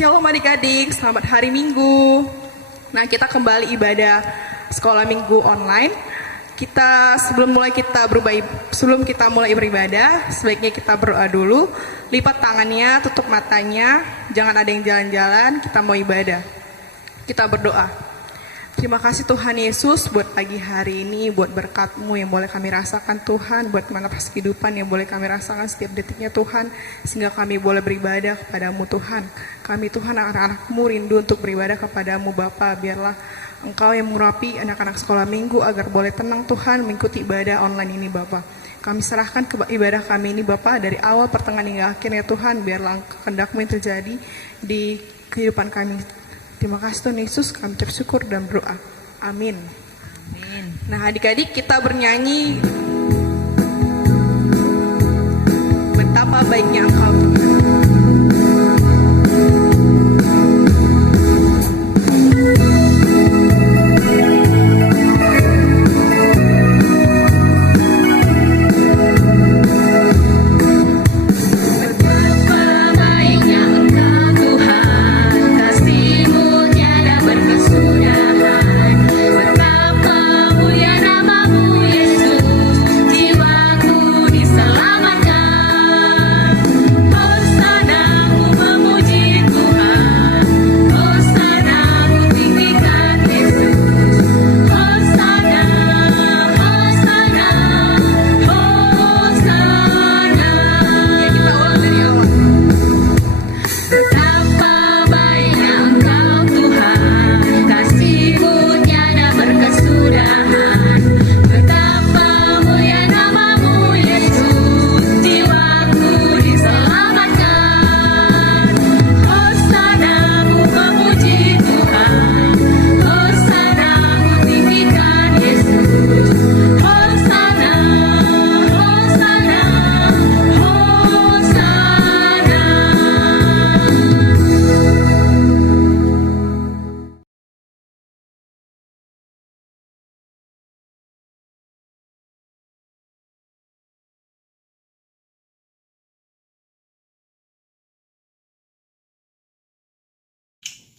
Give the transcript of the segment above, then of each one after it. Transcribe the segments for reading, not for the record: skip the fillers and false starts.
Shalom adik-adik, selamat hari Minggu. Nah, kita kembali ibadah sekolah Minggu online. Sebelum kita mulai beribadah, sebaiknya kita berdoa dulu. Lipat tangannya, tutup matanya, jangan ada yang jalan-jalan, kita mau ibadah. Kita berdoa. Terima kasih Tuhan Yesus buat pagi hari ini, buat berkat-Mu yang boleh kami rasakan Tuhan, buat nafas kehidupan yang boleh kami rasakan setiap detiknya Tuhan, sehingga kami boleh beribadah kepada-Mu Tuhan. Kami Tuhan anak-anak-Mu rindu untuk beribadah kepada-Mu Bapa. Biarlah Engkau yang mengurapi anak-anak sekolah minggu agar boleh tenang Tuhan mengikuti ibadah online ini Bapa. Kami serahkan ibadah kami ini Bapa dari awal pertengahan hingga akhirnya Tuhan. Biarlah kehendak-Mu yang terjadi di kehidupan kami. Terima kasih Tuhan Yesus, kami bersyukur dan berdoa. Amin. Amin. Nah adik-adik, kita bernyanyi Betapa Baiknya Engkau Tuhan.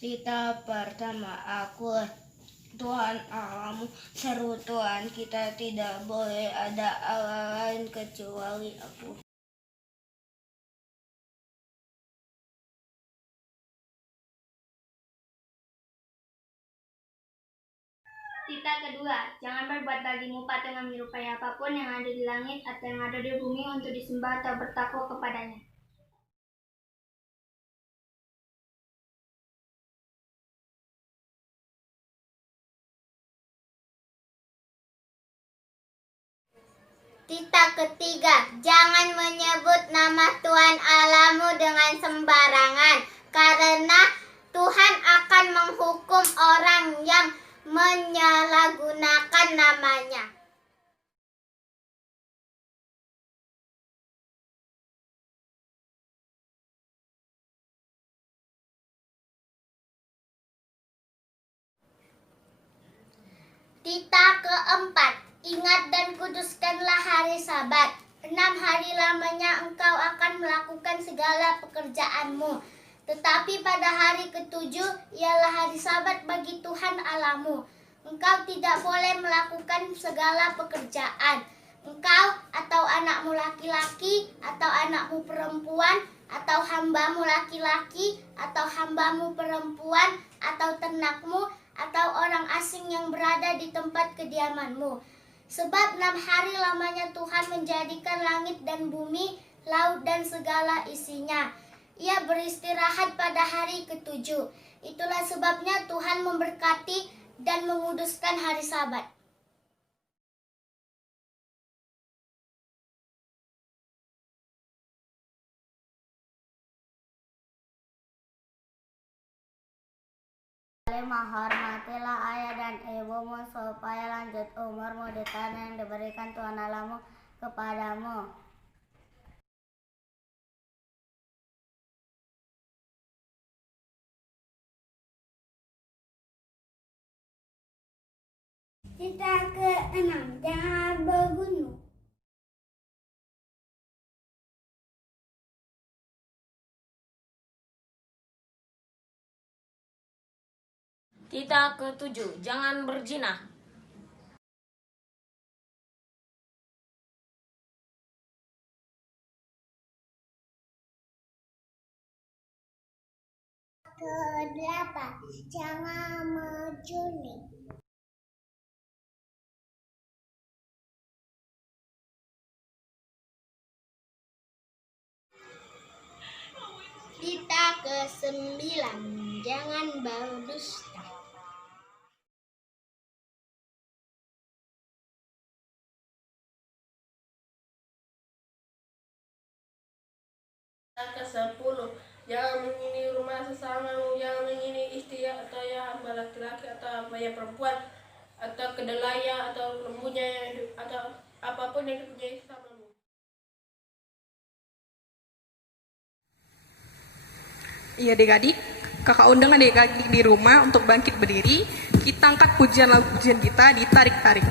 Cerita pertama, aku Tuhan Allahmu, seru Tuhan kita, tidak boleh ada Allah lain kecuali aku. Cerita kedua, jangan berbuat bagimu patung yang menyerupai apapun yang ada di langit atau yang ada di bumi untuk disembah atau bertakwa kepadanya. Cerita ketiga, jangan menyebut nama Tuhan Allahmu dengan sembarangan, karena Tuhan akan menghukum orang yang menyalahgunakan namanya. Cerita keempat, ingat dan kuduskanlah hari Sabat. 6 hari lamanya engkau akan melakukan segala pekerjaanmu. Tetapi pada hari ketujuh ialah hari Sabat bagi Tuhan Allahmu. Engkau tidak boleh melakukan segala pekerjaan. Engkau atau anakmu laki-laki atau anakmu perempuan atau hambamu laki-laki atau hambamu perempuan atau ternakmu atau orang asing yang berada di tempat kediamanmu. Sebab 6 hari lamanya Tuhan menjadikan langit dan bumi, laut dan segala isinya. Ia beristirahat pada hari ketujuh. Itulah sebabnya Tuhan memberkati dan menguduskan hari Sabat. Hormatilah ayah dan ibumu supaya lanjut umurmu di tanah yang diberikan Tuhan Allahmu kepadamu. Cerita ke-6, jangan berbunuh. Tita ke-7, jangan berzina. Ke-8, jangan mencuri. Tita ke-9, jangan berdusta. Ke-10, jangan mengingini rumah sesamamu, jangan mengingini istri atau ya hamba laki-laki atau hamba ya perempuan atau kedelai atau lembunya atau apapun yang dipunyai sesamamu. Iya adik-adik, kakak undang adik-adik di rumah untuk bangkit berdiri. Kita angkat pujian lagu pujian kita, ditarik-tarik.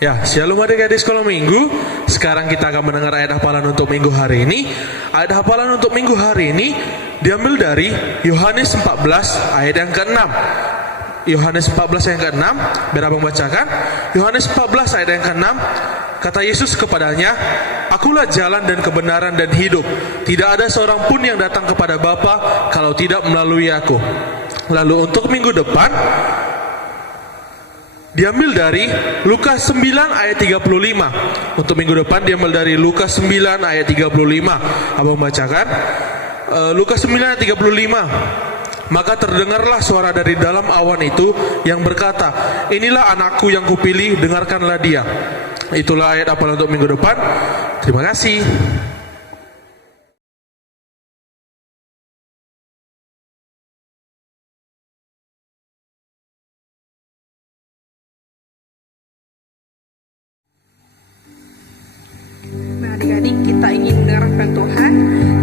Ya, shalom adik-adik sekolah minggu. Sekarang kita akan mendengar ayat hafalan untuk minggu hari ini. Ayat hafalan untuk minggu hari ini diambil dari Yohanes 14 ayat yang ke-6. Yohanes 14 yang ke-6, biar abang bacakan. Yohanes 14 ayat yang ke-6, kata Yesus kepadanya, "Akulah jalan dan kebenaran dan hidup. Tidak ada seorang pun yang datang kepada Bapa kalau tidak melalui aku." Lalu untuk minggu depan diambil dari Lukas 9 ayat 35. Untuk minggu depan diambil dari Lukas 9 ayat 35. Abang bacakan. Lukas 9 ayat 35. Maka terdengarlah suara dari dalam awan itu yang berkata, "Inilah anakku yang kupilih, dengarkanlah dia." Itulah ayat hafalan untuk minggu depan. Terima kasih. Nah adik-adik, kita ingin mendengarkan Tuhan.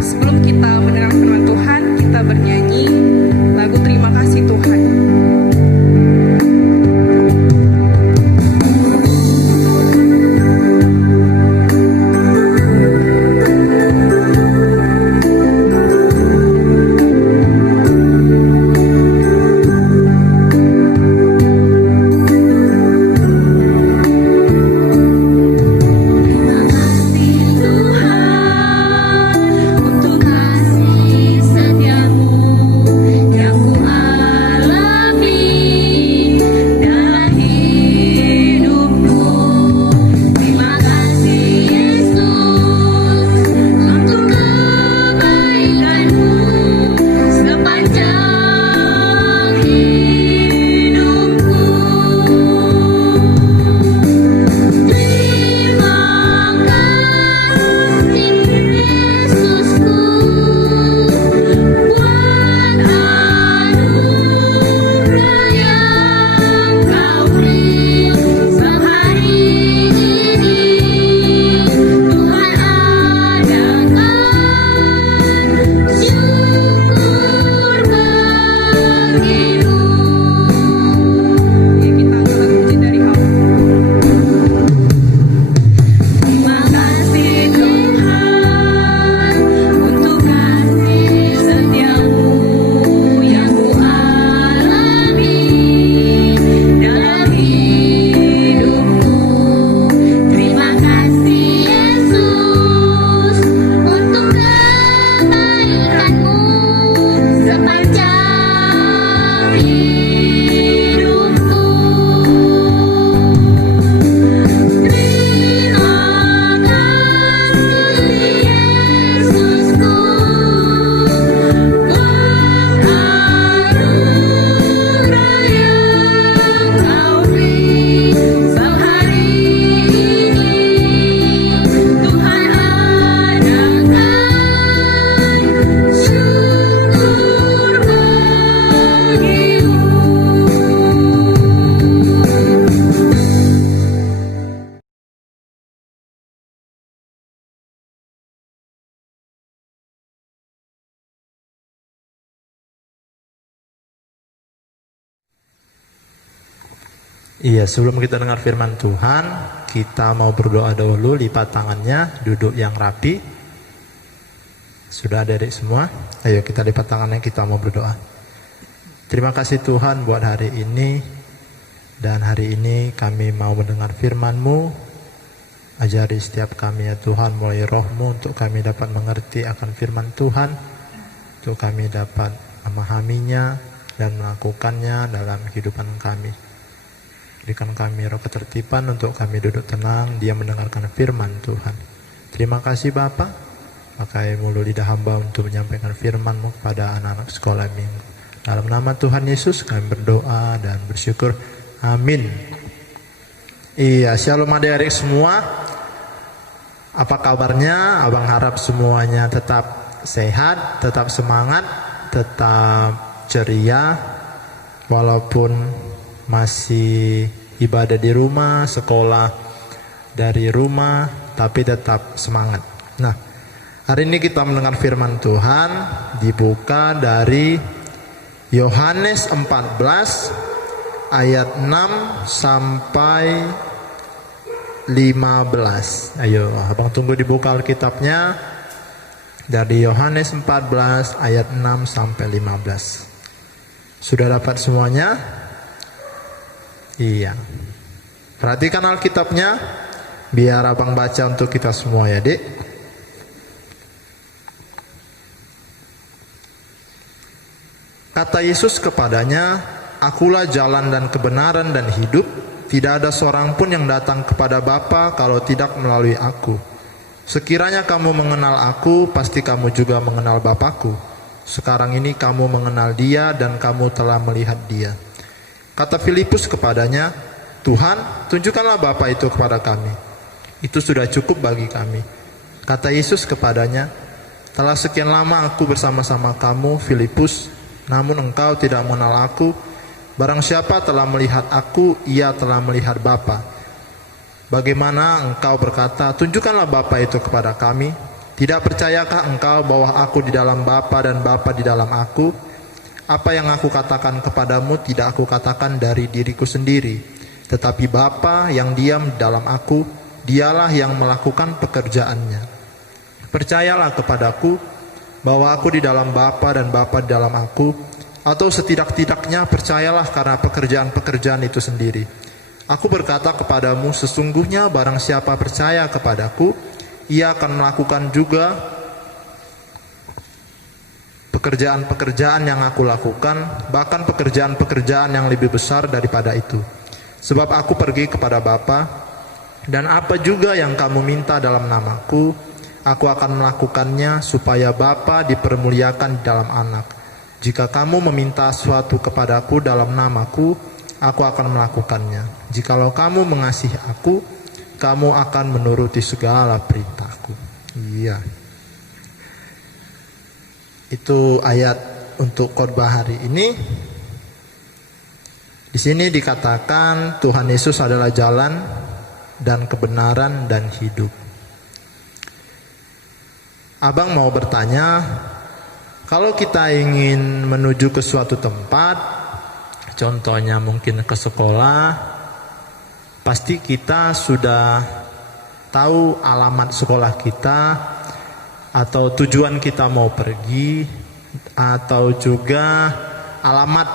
Sebelum kita mendengar firman Tuhan, kita bernyanyi lagu Terima Kasih Tuhan. Iya, sebelum kita dengar firman Tuhan, kita mau berdoa dahulu. Lipat tangannya, duduk yang rapi. Sudah adik-adik semua? Ayo kita lipat tangannya, kita mau berdoa. Terima kasih Tuhan buat hari ini. Dan hari ini kami mau mendengar firman-Mu. Ajari setiap kami ya Tuhan, mulai roh-Mu untuk kami dapat mengerti akan firman Tuhan. Untuk kami dapat memahaminya dan melakukannya dalam kehidupan kami. Berikan kami roh ketertiban untuk kami duduk tenang, dia mendengarkan firman Tuhan. Terima kasih Bapa, pakai mulut lidah hamba untuk menyampaikan firman-Mu kepada anak-anak sekolah minggu. Dalam nama Tuhan Yesus kami berdoa dan bersyukur. Amin. Iya, shalom adik-adik semua. Apa kabarnya? Abang harap semuanya tetap sehat, tetap semangat, tetap ceria, walaupun masih ibadah di rumah, sekolah dari rumah, tapi tetap semangat. Nah, hari ini kita mendengar firman Tuhan dibuka dari Yohanes 14 ayat 6 sampai 15. Ayo, abang tunggu dibuka Alkitabnya dari Yohanes 14 ayat 6 sampai 15. Sudah dapat semuanya? Iya. Perhatikan Alkitabnya, biar abang baca untuk kita semua ya, Dek. Kata Yesus kepadanya, "Akulah jalan dan kebenaran dan hidup. Tidak ada seorang pun yang datang kepada Bapa kalau tidak melalui Aku. Sekiranya kamu mengenal Aku, pasti kamu juga mengenal Bapakku. Sekarang ini kamu mengenal Dia dan kamu telah melihat Dia." Kata Filipus kepadanya, "Tuhan, tunjukkanlah Bapa itu kepada kami. Itu sudah cukup bagi kami." Kata Yesus kepadanya, "Telah sekian lama Aku bersama-sama kamu, Filipus, namun engkau tidak mengenal Aku. Barang siapa telah melihat Aku, ia telah melihat Bapa. Bagaimana engkau berkata, tunjukkanlah Bapa itu kepada kami? Tidak percayakah engkau bahwa Aku di dalam Bapa dan Bapa di dalam Aku? Apa yang Aku katakan kepadamu tidak Aku katakan dari diriku sendiri, tetapi Bapa yang diam dalam Aku, Dialah yang melakukan pekerjaannya. Percayalah kepadaku bahwa Aku di dalam Bapa dan Bapa di dalam Aku, atau setidak-tidaknya percayalah karena pekerjaan-pekerjaan itu sendiri. Aku berkata kepadamu, sesungguhnya barang siapa percaya kepadaku, ia akan melakukan juga pekerjaan-pekerjaan yang Aku lakukan, bahkan pekerjaan-pekerjaan yang lebih besar daripada itu. Sebab Aku pergi kepada Bapa, dan apa juga yang kamu minta dalam namaku, Aku akan melakukannya supaya Bapa dipermuliakan di dalam Anak. Jika kamu meminta sesuatu kepadaku dalam namaku, Aku akan melakukannya. Jikalau kamu mengasihi Aku, kamu akan menuruti segala perintahku. Iya. Itu ayat untuk khotbah hari ini. Di sini dikatakan Tuhan Yesus adalah jalan dan kebenaran dan hidup. Abang mau bertanya, kalau kita ingin menuju ke suatu tempat, contohnya mungkin ke sekolah, pasti kita sudah tahu alamat sekolah kita, atau tujuan kita mau pergi, atau juga alamat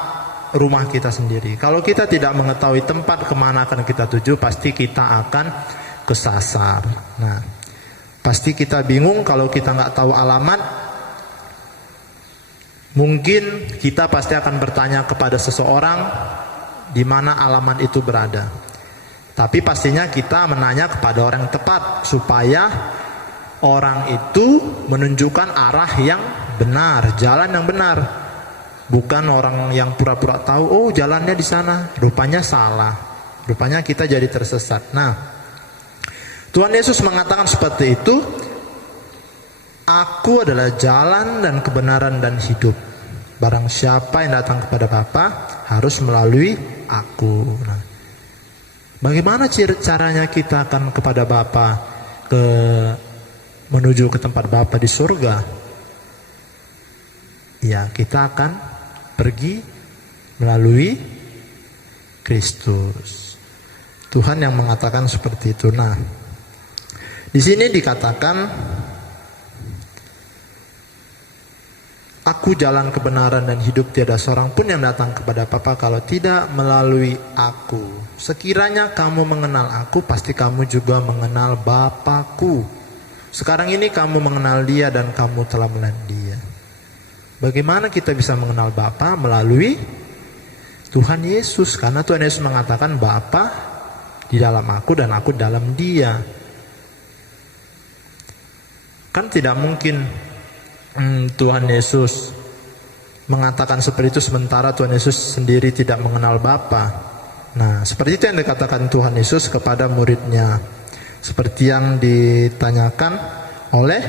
rumah kita sendiri. Kalau kita tidak mengetahui tempat kemana akan kita tuju, pasti kita akan kesasar. Nah, pasti kita bingung kalau kita nggak tahu alamat. Mungkin kita pasti akan bertanya kepada seseorang di mana alamat itu berada. Tapi pastinya kita menanya kepada orang yang tepat supaya orang itu menunjukkan arah yang benar, jalan yang benar. Bukan orang yang pura-pura tahu, oh jalannya di sana, rupanya salah. Rupanya kita jadi tersesat. Nah, Tuhan Yesus mengatakan seperti itu, Aku adalah jalan dan kebenaran dan hidup. Barang siapa yang datang kepada Bapa harus melalui Aku. Nah, bagaimana caranya kita akan kepada Bapa, menuju ke tempat Bapa di surga? Ya, kita akan pergi melalui Kristus. Tuhan yang mengatakan seperti itu. Nah, di sini dikatakan, aku jalan kebenaran dan hidup, tiada seorang pun yang datang kepada Bapa kalau tidak melalui aku. Sekiranya kamu mengenal aku, pasti kamu juga mengenal Bapa-Ku. Sekarang ini kamu mengenal Dia dan kamu telah melihat Dia. Bagaimana kita bisa mengenal Bapa? Melalui Tuhan Yesus. Karena Tuhan Yesus mengatakan, Bapa di dalam aku dan aku dalam Dia. Kan tidak mungkin Tuhan Yesus mengatakan seperti itu sementara Tuhan Yesus sendiri tidak mengenal Bapa. Nah, seperti itu yang dikatakan Tuhan Yesus kepada muridnya. Seperti yang ditanyakan oleh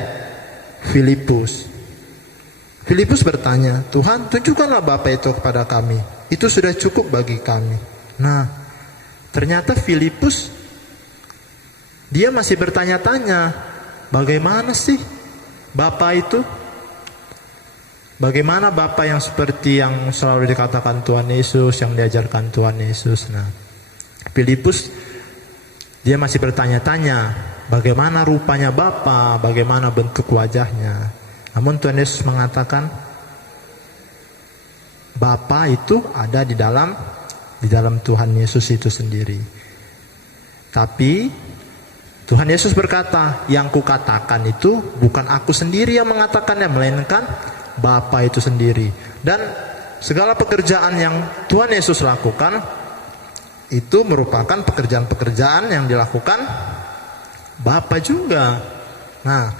Filipus. Filipus bertanya, Tuhan, tunjukkanlah Bapa itu kepada kami. Itu sudah cukup bagi kami. Nah, ternyata Filipus dia masih bertanya-tanya, bagaimana sih Bapa itu? Bagaimana Bapa yang seperti yang selalu dikatakan Tuhan Yesus, yang diajarkan Tuhan Yesus? Nah, Filipus dia masih bertanya-tanya, bagaimana rupanya Bapa, bagaimana bentuk wajahnya. Namun Tuhan Yesus mengatakan, Bapa itu ada di dalam Tuhan Yesus itu sendiri. Tapi Tuhan Yesus berkata, yang kukatakan itu bukan aku sendiri yang mengatakannya, melainkan Bapa itu sendiri. Dan segala pekerjaan yang Tuhan Yesus lakukan itu merupakan pekerjaan-pekerjaan yang dilakukan Bapa juga. Nah,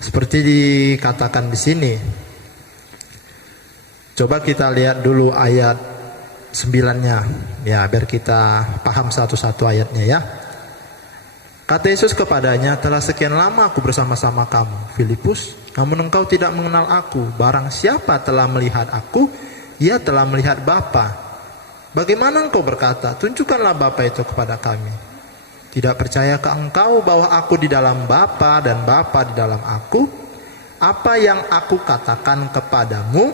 seperti dikatakan di sini. Coba kita lihat dulu ayat 9-nya. Ya, biar kita paham satu-satu ayatnya ya. Kata Yesus kepadanya, telah sekian lama aku bersama-sama kamu, Filipus, namun engkau tidak mengenal aku. Barang siapa telah melihat aku, ia telah melihat Bapa. Bagaimana engkau berkata, tunjukkanlah Bapa itu kepada kami? Tidak percayakah engkau bahwa aku di dalam Bapa dan Bapa di dalam aku? Apa yang aku katakan kepadamu,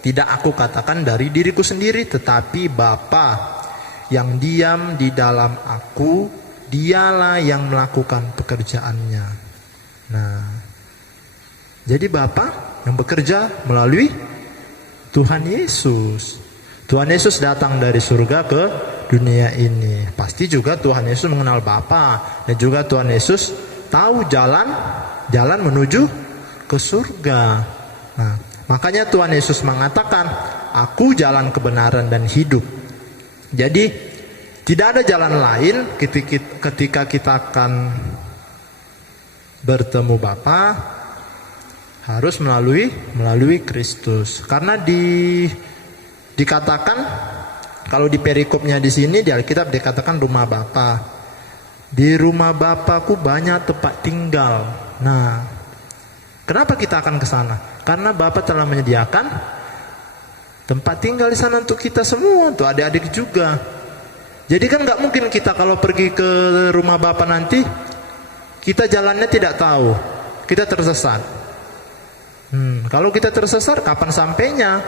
tidak aku katakan dari diriku sendiri, tetapi Bapa yang diam di dalam aku, Dialah yang melakukan pekerjaannya. Nah, jadi Bapa yang bekerja melalui Tuhan Yesus. Tuhan Yesus datang dari surga ke dunia ini. Pasti juga Tuhan Yesus mengenal Bapa, dan juga Tuhan Yesus tahu jalan menuju ke surga. Nah, makanya Tuhan Yesus mengatakan, aku jalan kebenaran dan hidup. Jadi tidak ada jalan lain ketika kita akan bertemu Bapa, harus melalui Kristus. Karena dikatakan, kalau di perikopnya di sini di Alkitab dikatakan rumah Bapa. Di rumah Bapakku banyak tempat tinggal. Nah, kenapa kita akan ke sana? Karena Bapa telah menyediakan tempat tinggal di sana untuk kita semua, untuk adik-adik juga. Jadi kan nggak mungkin kita kalau pergi ke rumah Bapa nanti kita jalannya tidak tahu, kita tersesat. Kalau kita tersesat, kapan sampainya?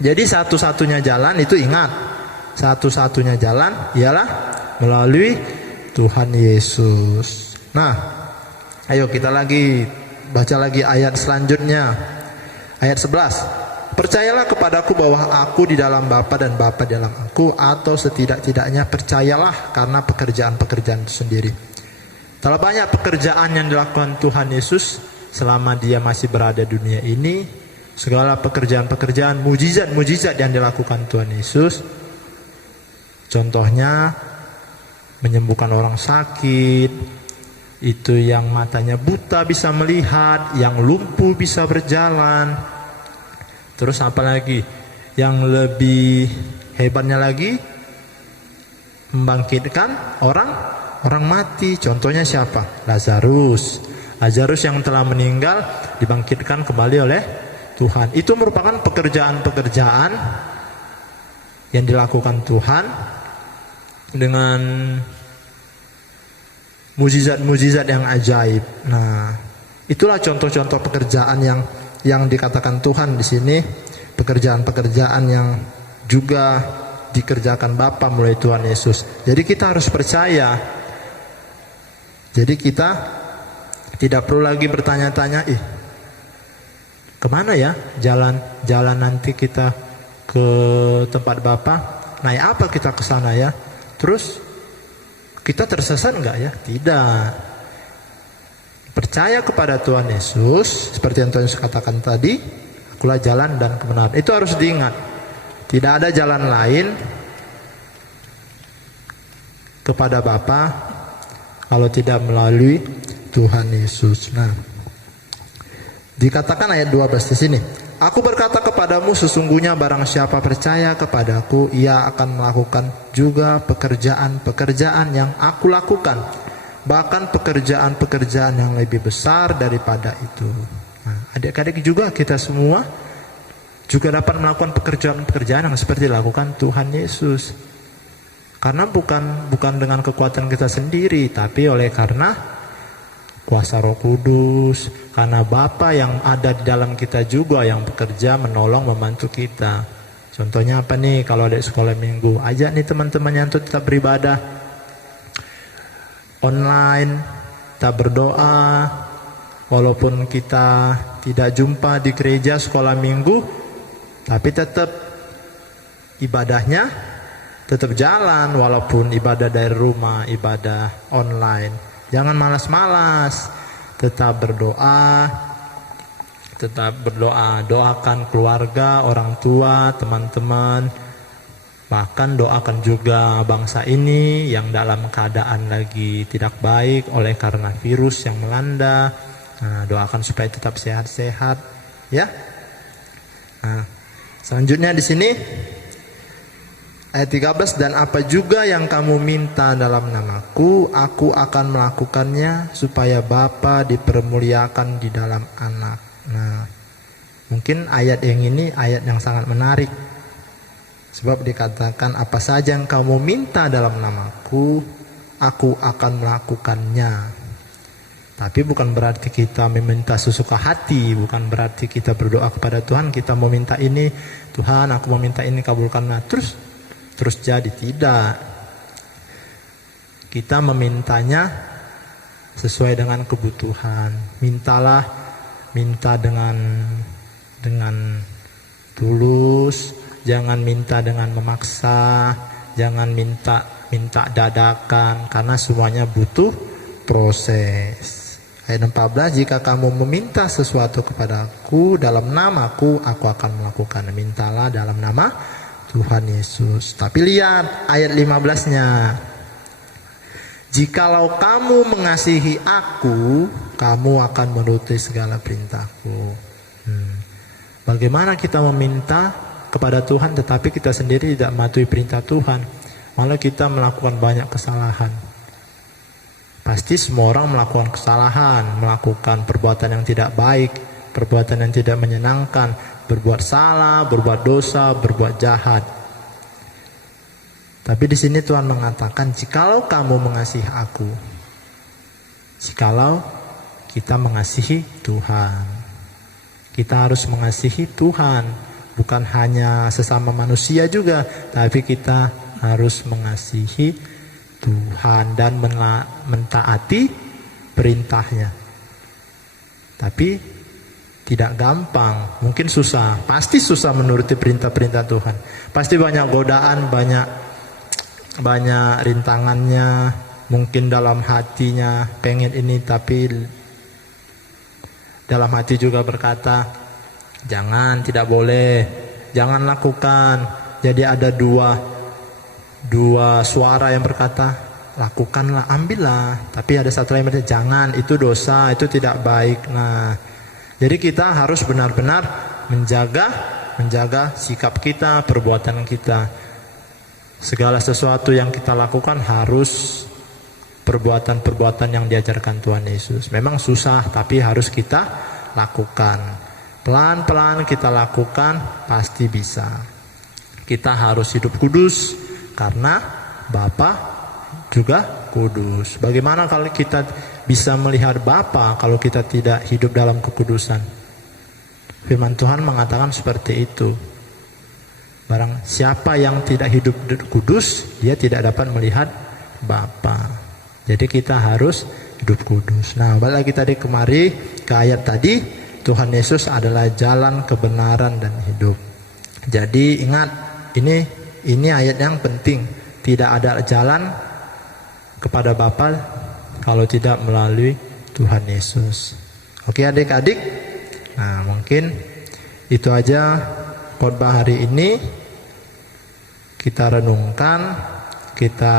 Jadi satu-satunya jalan itu, ingat, satu-satunya jalan ialah melalui Tuhan Yesus. Nah, ayo kita baca lagi ayat selanjutnya, ayat 11. Percayalah kepadaku bahwa aku di dalam Bapa dan Bapa di dalam aku, atau setidak-tidaknya percayalah karena pekerjaan-pekerjaan itu sendiri. Telah banyak pekerjaan yang dilakukan Tuhan Yesus selama dia masih berada di dunia ini. Segala pekerjaan-pekerjaan, mujizat-mujizat yang dilakukan Tuhan Yesus. Contohnya menyembuhkan orang sakit, itu yang matanya buta bisa melihat, yang lumpuh bisa berjalan. Terus apa lagi? Yang lebih hebatnya lagi, membangkitkan orang mati. Contohnya siapa? Lazarus yang telah meninggal dibangkitkan kembali oleh Tuhan. Itu merupakan pekerjaan-pekerjaan yang dilakukan Tuhan dengan mujizat-mujizat yang ajaib. Nah, itulah contoh-contoh pekerjaan yang dikatakan Tuhan di sini, pekerjaan-pekerjaan yang juga dikerjakan Bapa melalui Tuhan Yesus. Jadi kita harus percaya. Jadi kita tidak perlu lagi bertanya-tanya, kemana ya jalan nanti kita ke tempat Bapa? Naik apa kita ke sana ya? Terus kita tersesat enggak ya? Tidak. Percaya kepada Tuhan Yesus, seperti yang Tuhan Yesus katakan tadi, akulah jalan dan kebenaran. Itu harus diingat. Tidak ada jalan lain kepada Bapa kalau tidak melalui Tuhan Yesus. Nah, dikatakan ayat 12 di sini. Aku berkata kepadamu, sesungguhnya barang siapa percaya kepadaku, ia akan melakukan juga pekerjaan-pekerjaan yang aku lakukan, bahkan pekerjaan-pekerjaan yang lebih besar daripada itu. Nah, adik-adik juga kita semua juga dapat melakukan pekerjaan-pekerjaan yang seperti dilakukan Tuhan Yesus. Karena bukan dengan kekuatan kita sendiri, tapi oleh karena kuasa Roh Kudus, karena Bapa yang ada di dalam kita juga yang bekerja menolong membantu kita. Contohnya apa nih? Kalau ada sekolah minggu, ajak nih teman-temannya untuk tetap beribadah online, kita berdoa, walaupun kita tidak jumpa di gereja sekolah minggu, tapi tetap ibadahnya tetap jalan, walaupun ibadah dari rumah, ibadah online. Jangan malas-malas, tetap berdoa, doakan keluarga, orang tua, teman-teman, bahkan doakan juga bangsa ini yang dalam keadaan lagi tidak baik oleh karena virus yang melanda. Nah, doakan supaya tetap sehat-sehat, ya. Nah, selanjutnya di sini ayat 13, dan apa juga yang kamu minta dalam namaku, aku akan melakukannya supaya Bapa dipermuliakan di dalam anak. Nah, mungkin ayat yang ini ayat yang sangat menarik. Sebab dikatakan apa saja yang kamu minta dalam namaku, aku akan melakukannya. Tapi bukan berarti kita meminta sesuka hati, bukan berarti kita berdoa kepada Tuhan, kita mau minta ini, Tuhan aku mau minta ini, kabulkanlah. Terus jadi, tidak. Kita memintanya sesuai dengan kebutuhan. Minta dengan tulus, jangan minta dengan memaksa, jangan minta dadakan, karena semuanya butuh proses. Ayat 14, jika kamu meminta sesuatu kepadaku dalam namaku, aku akan melakukan. Mintalah dalam nama Tuhan Yesus. Tapi lihat ayat 15-nya. Jikalau kamu mengasihi aku, kamu akan menuruti segala perintahku. Bagaimana kita meminta kepada Tuhan tetapi kita sendiri tidak mematuhi perintah Tuhan? Malah kita melakukan banyak kesalahan. Pasti semua orang melakukan kesalahan, melakukan perbuatan yang tidak baik, perbuatan yang tidak menyenangkan, berbuat salah, berbuat dosa, berbuat jahat. Tapi di sini Tuhan mengatakan, jikalau kamu mengasihi aku, jikalau kita mengasihi Tuhan, kita harus mengasihi Tuhan, bukan hanya sesama manusia juga, tapi kita harus mengasihi Tuhan dan mentaati perintahnya. Tapi tidak gampang, mungkin susah, pasti susah menuruti perintah-perintah Tuhan. Pasti banyak godaan, banyak rintangannya, mungkin dalam hatinya pengen ini, tapi dalam hati juga berkata, jangan, tidak boleh, jangan lakukan. Jadi ada dua suara yang berkata, lakukanlah, ambillah. Tapi ada satu lain berkata, jangan, itu dosa, itu tidak baik. Nah, jadi kita harus benar-benar menjaga sikap kita, perbuatan kita. Segala sesuatu yang kita lakukan harus perbuatan-perbuatan yang diajarkan Tuhan Yesus. Memang susah, tapi harus kita lakukan. Pelan-pelan kita lakukan, pasti bisa. Kita harus hidup kudus, karena Bapa juga kudus. Bagaimana kalau kita bisa melihat Bapa kalau kita tidak hidup dalam kekudusan? Firman Tuhan mengatakan seperti itu. Barang siapa yang tidak hidup kudus, dia tidak dapat melihat Bapa. Jadi kita harus hidup kudus. Nah, balik lagi tadi kemari ke ayat tadi, Tuhan Yesus adalah jalan kebenaran dan hidup. Jadi ingat, ini ayat yang penting. Tidak ada jalan kepada Bapa kalau tidak melalui Tuhan Yesus. Oke adik-adik, nah mungkin itu aja khotbah hari ini. Kita renungkan, kita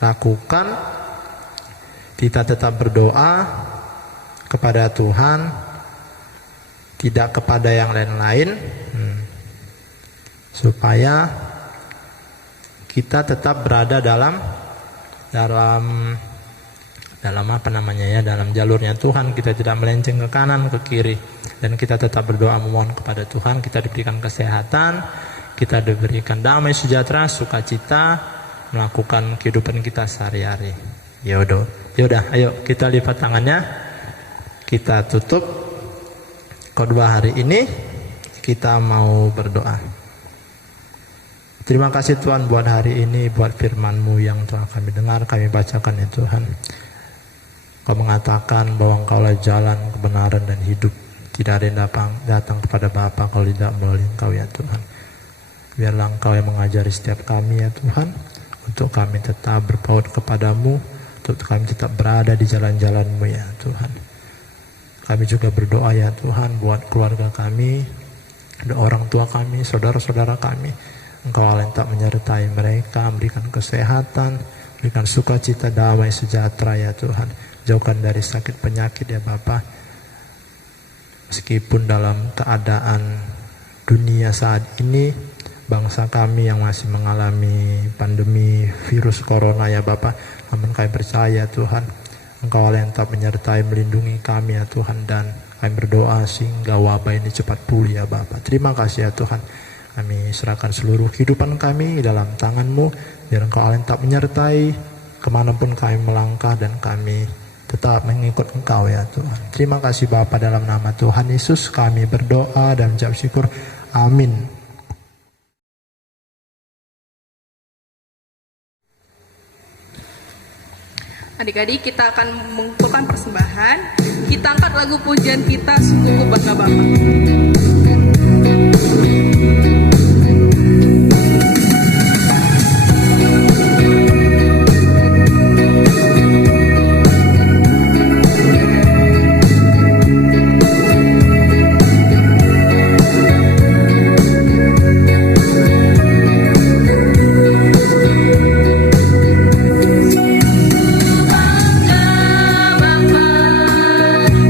lakukan, kita tetap berdoa kepada Tuhan, tidak kepada yang lain-lain, supaya kita tetap berada dalam apa namanya ya, dalam jalurnya Tuhan. Kita tidak melenceng ke kanan ke kiri, dan kita tetap berdoa memohon kepada Tuhan. Kita diberikan kesehatan, kita diberikan damai sejahtera, sukacita melakukan kehidupan kita sehari-hari. Yaudah, ayo kita lipat tangannya, kita tutup khotbah hari ini, kita mau berdoa. Terima kasih Tuhan buat hari ini, buat firman-Mu yang telah kami dengar, kami bacakan ya Tuhan. Kau mengatakan bahwa Engkaulah jalan, kebenaran dan hidup. Tidak ada yang datang kepada Bapa kalau tidak melalui Engkau ya Tuhan. Biarlah Engkau yang mengajari setiap kami ya Tuhan, untuk kami tetap berpaut kepadamu, untuk kami tetap berada di jalan-jalan-Mu ya Tuhan. Kami juga berdoa ya Tuhan buat keluarga kami, orang tua kami, saudara-saudara kami. Engkau Allah yang tak menyertai mereka, memberikan kesehatan, berikan sukacita, damai sejahtera ya Tuhan. Jauhkan dari sakit penyakit ya Bapa. Meskipun dalam keadaan dunia saat ini, bangsa kami yang masih mengalami pandemi virus corona ya Bapa, namun kami percaya Tuhan, Engkau Allah yang tak menyertai, melindungi kami ya Tuhan, dan kami berdoa sehingga wabah ini cepat pulih ya Bapa. Terima kasih ya Tuhan. Kami serahkan seluruh kehidupan kami dalam tangan-Mu, biar Engkau Allah yang tak menyertai kemanapun kami melangkah, dan kami tetap mengikut Engkau ya Tuhan. Terima kasih Bapa, dalam nama Tuhan Yesus kami berdoa dan ucap syukur. Amin. Adik-adik, kita akan mengumpulkan persembahan. Kita angkat lagu pujian kita, Sungguh Bangga Bapa.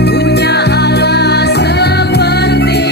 Punya Allah seperti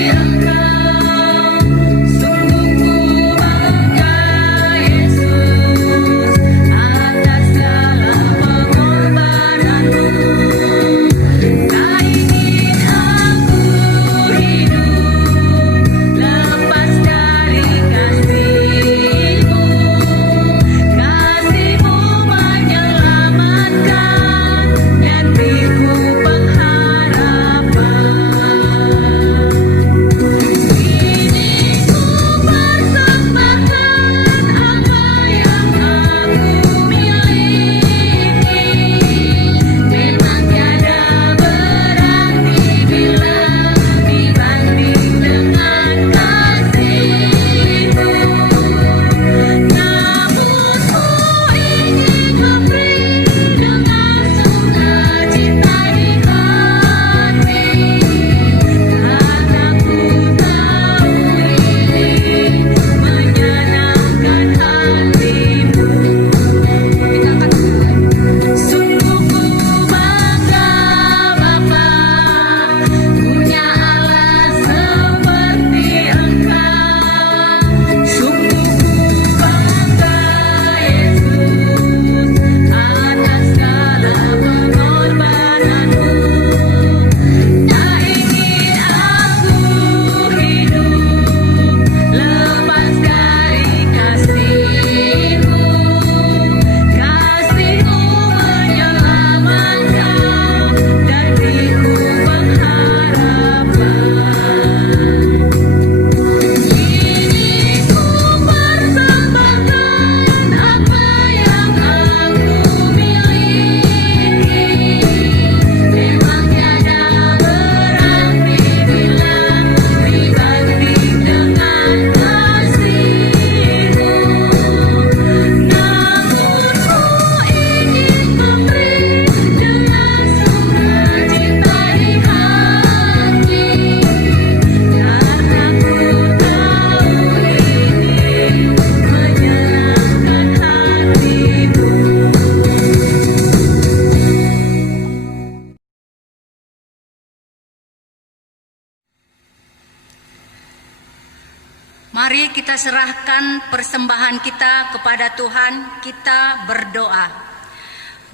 Mari kita serahkan persembahan kita kepada Tuhan, kita berdoa.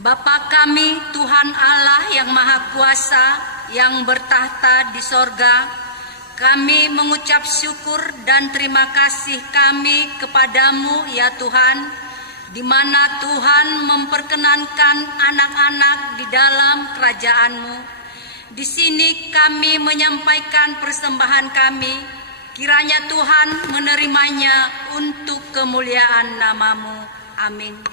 Bapa kami, Tuhan Allah yang Maha Kuasa, yang bertahta di sorga, kami mengucap syukur dan terima kasih kami kepadamu ya Tuhan, di mana Tuhan memperkenankan anak-anak di dalam kerajaan-Mu. Di sini kami menyampaikan persembahan kami, kiranya Tuhan menerimanya untuk kemuliaan nama-Mu. Amin.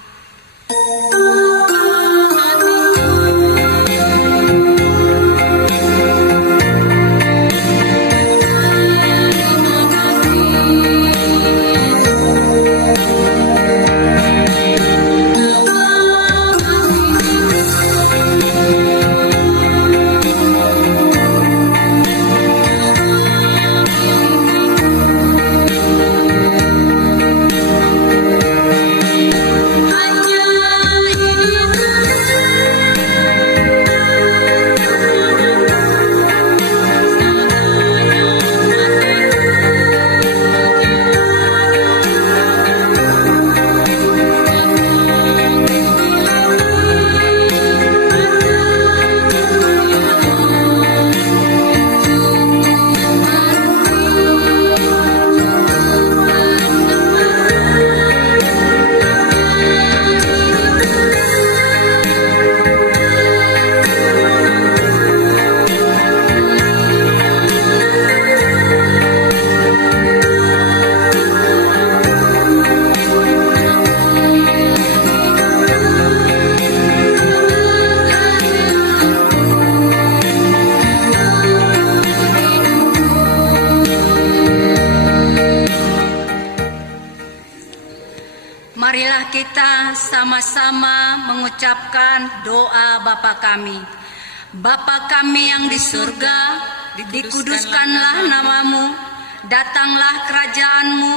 Marilah kita sama-sama mengucapkan doa Bapa kami. Bapa kami yang di surga, dikuduskanlah namamu, datanglah kerajaan-Mu,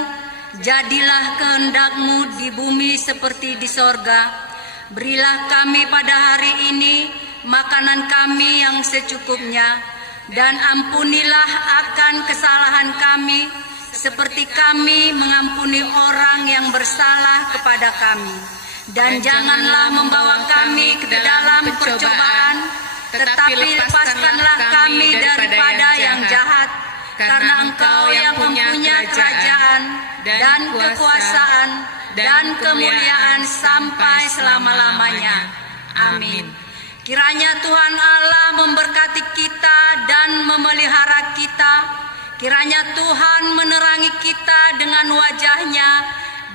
jadilah kehendak-Mu di bumi seperti di sorga. Berilah kami pada hari ini makanan kami yang secukupnya, dan ampunilah akan kesalahan kami, seperti kami mengampuni orang yang bersalah kepada kami. Dan janganlah membawa kami ke dalam percobaan, tetapi lepaskanlah kami daripada yang jahat. Karena Engkau yang mempunyai kerajaan dan kekuasaan dan kemuliaan sampai selama-lamanya. Amin. Kiranya Tuhan Allah memberkati kita dan memelihara kita. Kiranya Tuhan menerangi kita dengan wajah-Nya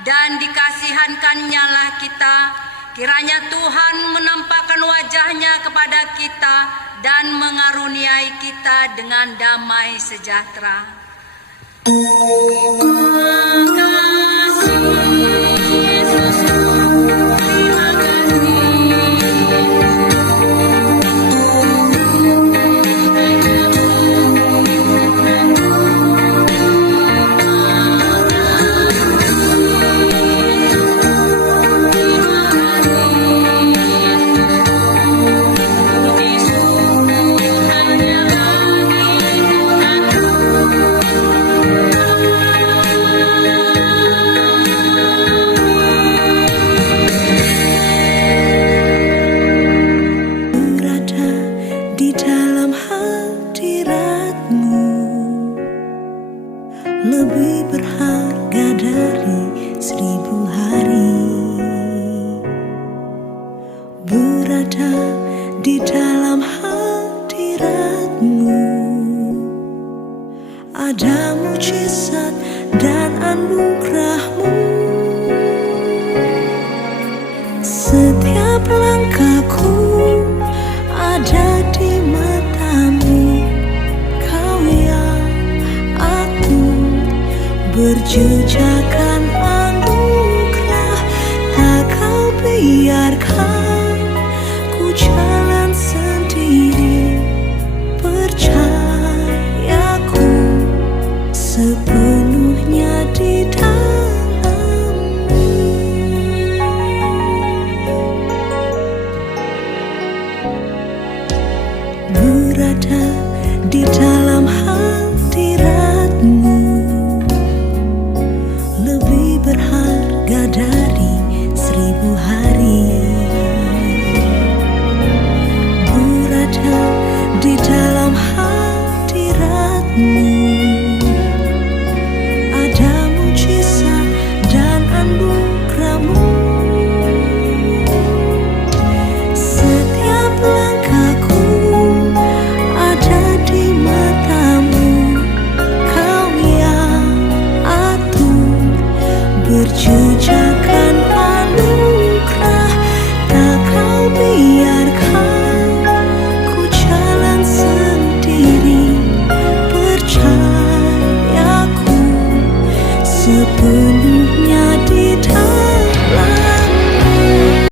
dan dikasihankan-Nya lah kita. Kiranya Tuhan menampakkan wajah-Nya kepada kita dan mengaruniai kita dengan damai sejahtera. Lebih berharga dari 1000 hari. Berada di dalam hadirat-Mu, ada mujizat dan anugerah-Mu. Setiap langkahku ada di mata-Mu. Kau yang aku berjejakan anugerah, tak Kau biarkan ku jalan sendiri. Percayaku sepenuhnya di dalam-Mu. Berada di dalam hadirat-Mu, untukmu.